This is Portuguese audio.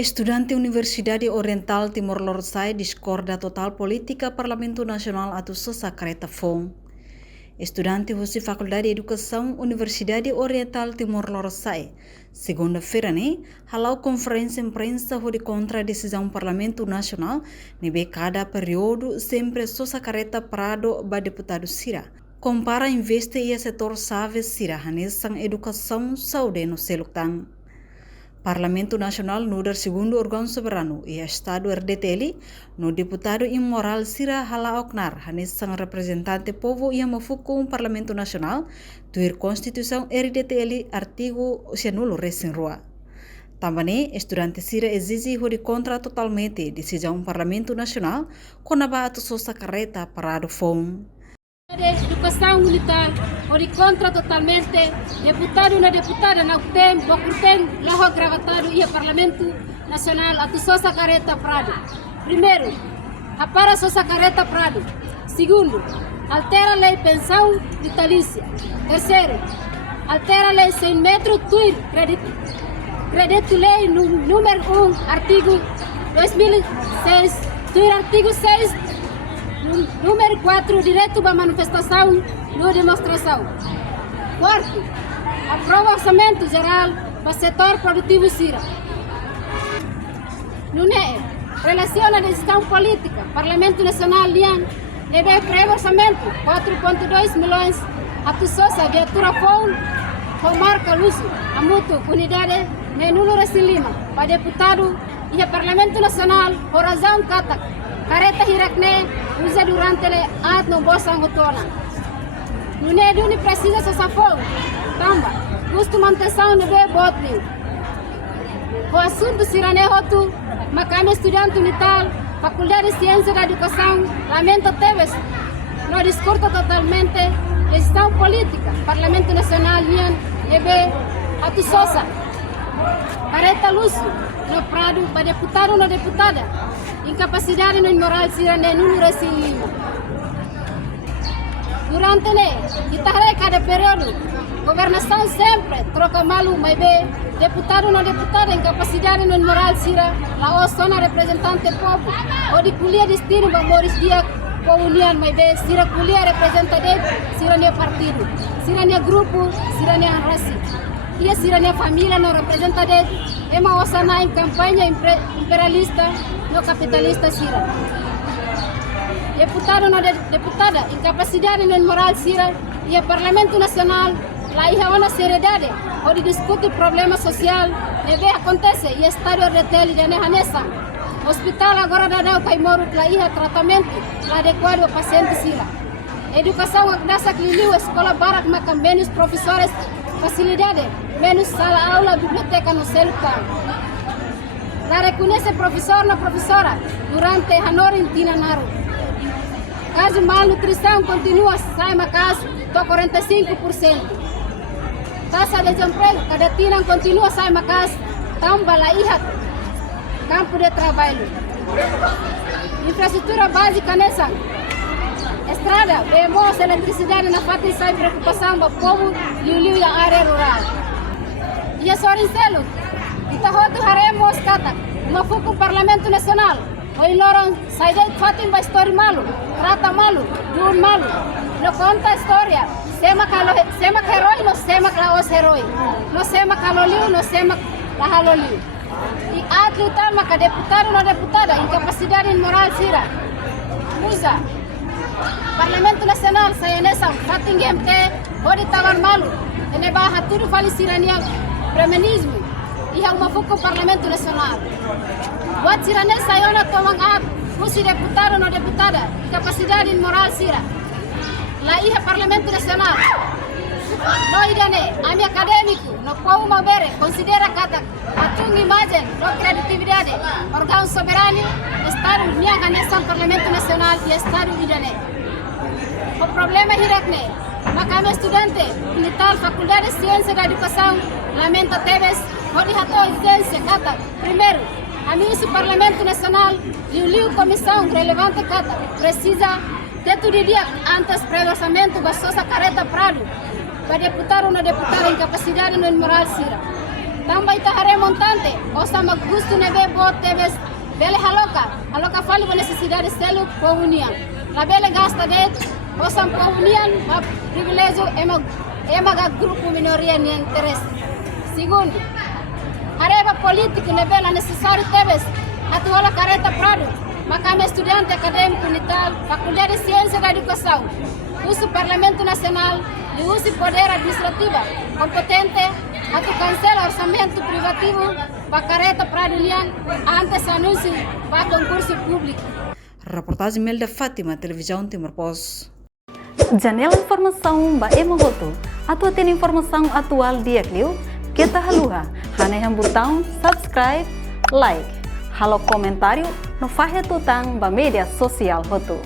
Estudante Universidade Oriental Timor-Leste discorda total política Parlamento Nasional atau SOSA Careta FON. Estudante da Faculdade de Educação Universidade Oriental Timor-Leste, segunda-feira, halau conferência imprensa contra a decisão Parlamento Nasional nebe cada período sempre SOSA Careta Prado ba deputado Sira. Compara investe ia setor save Sira hanesang educação saúde no selutang. Parlamento Nasional nudar segundo órgão soberano e Estado RDTL no deputado imoral Sira hala oknar hanesang representante povo ia mafuku Parlamento Nasional tuir Constituição RDTL artigo 19 recém rua. Também estudante Sira exige de contra totalmente decisão Parlamento Nasional com abato SOSA Careta parado FON. Educação militar, onde contra totalmente deputado na deputada na UTEM, Bocurtem, Laho Gravatado e o Parlamento Nacional, a SOSA Careta Prado. Primeiro, a para SOSA Careta Prado. Segundo, altera a lei pensão vitalícia. Terceiro, altera a lei 100 metros tuir crédito lei número 1, artigo 2006, tuir artigo 6, número 4, direito à manifestação ou demonstração. Quarto, aprova orçamento geral para o setor produtivo Sira. Nuné, relaciona a decisão política, Parlamento Nacional Lian, deve prever orçamento 4,2 milhões a SOSA viatura FON com marca Lúcio, a Mutu, unidade Menulo Recém Lima, para deputado e o Parlamento Nacional, por razão careta hirakne usa durante le at no bosang hotona. Nune duni precisa sa safol. Tamba, gusto manutenção de botni. O assunto sirane hotu, makame estudante unital, Faculdade de Ciência da Educação, lamenta teves, no discorda totalmente decisão política, Parlamento Nacional Lian, ebe atu SOSA. Careta Lúcio, no Prado, para deputado ou na deputada, incapacidade no imoral Sirane Nuno Recém Lima. Durante cada período, governação sempre troca malu, mas deputado ou na deputada, incapacidade no imoral Sira, lá o zona representante povo, ou de colher destino para Moris Dia com a União, mas Sira colher representante, Sirane partido, Sirane grupo, Sirane raça. E a Sirane família não representa é uma osana em campanha imperialista no capitalista Sira. Deputado ou deputada, incapacidade no moral Sira e o Parlamento Nacional, lá ia uma seriedade, onde discute problema social, deve acontecer e Estado RDTL de Nehanessa. Hospital agora dá para moro, lá ia tratamento adequado ao paciente Sira. Educação agdasa cliliu, escola barak macam menos professores, facilidade, menos sala aula, biblioteca no celular. La reconhece professor na professora durante a em Tinanaru. Caso malnutrição continua sai na casa do 45%. Taxa de desemprego, cada tina continua sai na casa, tamba la ihat, campo de trabalho. Infraestrutura básica nessa. Estrada, vemos eletricidade na parte sem preocupação do povo liu e a área rural. E a Sorincelo, itahoto haremos kata, mafuku Parlamento Nacional, o iloron saidai fatin ba story malu, trata malu, dun malu, no conta história, semak heroi, no semak laos heroi, no semak haloliu, no semak lahaloliu. E atli tama ka deputado no deputada, incapacidade moral Sira, musa, Parlamento Nacional saya nessa fatin GMT, bodi tawan malu, ene ba haturu fali Sirania feminismo e uma foco Parlamento Nacional. Buat Sirane sayona tomang at, musi deputado no deputada, capacidade moral Sira. La iha Parlamento Nacional. No idane, ami acadêmico, no povo mabere, considera kata atung imagem, no credibilidade, órgão soberano, Estado niaga nessa Parlamento Nacional e Estado idane. O problema hirakne, makame estudante, militar, Faculdade de Ciência da Educação, lamenta teves, pode rato exigência kata. Primeiro, a mim Parlamento Nacional liu comissão relevante kata precisa teto de dia antes pré-orçamento da SOSA Careta Prado para deputado ou na deputada incapacidade no moral Sira. Tambah ita hare montante, osa maggusto nebe bot tebes bele haloka fali com necessidade de selo com união. La bele gasta det, osa com união, ma privilégio é maga grupo minoria ni interesse. Segundo, hareba político nebe la necessário tebes atuala careta prado, macame estudante acadêmico unital, faculdade de ciência da educação, uso Parlamento Nacional e uso poder administrativo competente a tu cancela orçamento privativo para careta prado liang antes anúncio para concurso público. Reportagem Melda Fátima, Televisão Timor Post. Janela informação ba emohoto. Atua tem informação atual dia Clio. Kita haluha. Haneham botão subscribe, like. Halo comentário no fahe tutang ba media sosial hotu.